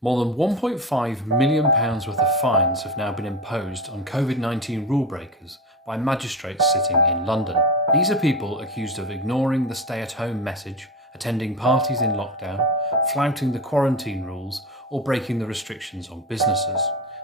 More than £1.5 million worth of fines have now been imposed on COVID-19 rule breakers by magistrates sitting in London. These are people accused of ignoring the stay-at-home message, attending parties in lockdown, flouting the quarantine rules, or breaking the restrictions on businesses.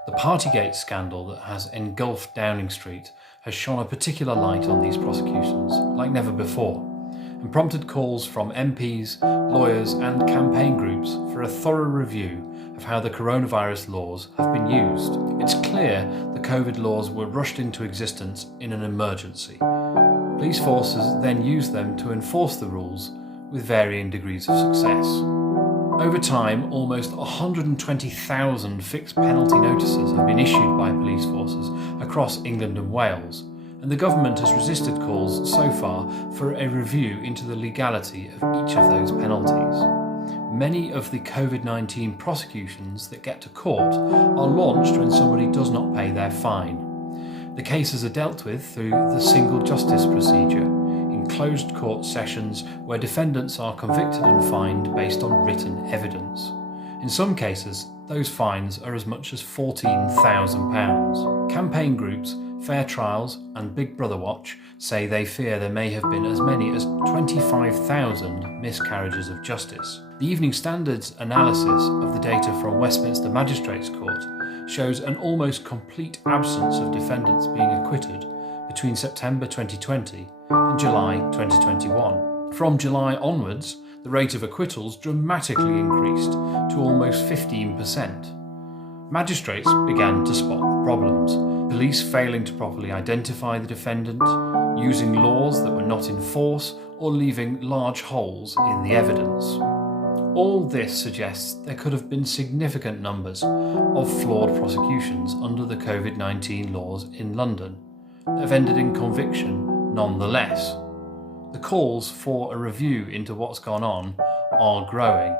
The Partygate scandal that has engulfed Downing Street has shone a particular light on these prosecutions, like never before, and prompted calls from MPs, lawyers and campaign groups for a thorough review of how the coronavirus laws have been used. It's clear the COVID laws were rushed into existence in an emergency. Police forces then used them to enforce the rules with varying degrees of success. Over time, almost 120,000 fixed penalty notices have been issued by police forces across England and Wales, and the government has resisted calls so far for a review into the legality of each of those penalties. Many of the COVID-19 prosecutions that get to court are launched when somebody does not pay their fine. The cases are dealt with through the single justice procedure, in closed court sessions where defendants are convicted and fined based on written evidence. In some cases, those fines are as much as £14,000. Campaign groups, Fair Trials and Big Brother Watch say they fear there may have been as many as 25,000 miscarriages of justice. The Evening Standard's analysis of the data from Westminster Magistrates Court shows an almost complete absence of defendants being acquitted between September 2020 and July 2021. From July onwards, the rate of acquittals dramatically increased to almost 15%. Magistrates began to spot the problems. Police failing to properly identify the defendant, using laws that were not in force, or leaving large holes in the evidence. All this suggests there could have been significant numbers of flawed prosecutions under the COVID-19 laws in London that have ended in conviction nonetheless. The calls for a review into what's gone on are growing,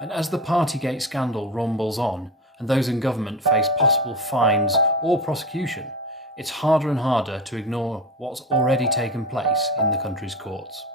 and as the Partygate scandal rumbles on, and those in government face possible fines or prosecution, it's harder and harder to ignore what's already taken place in the country's courts.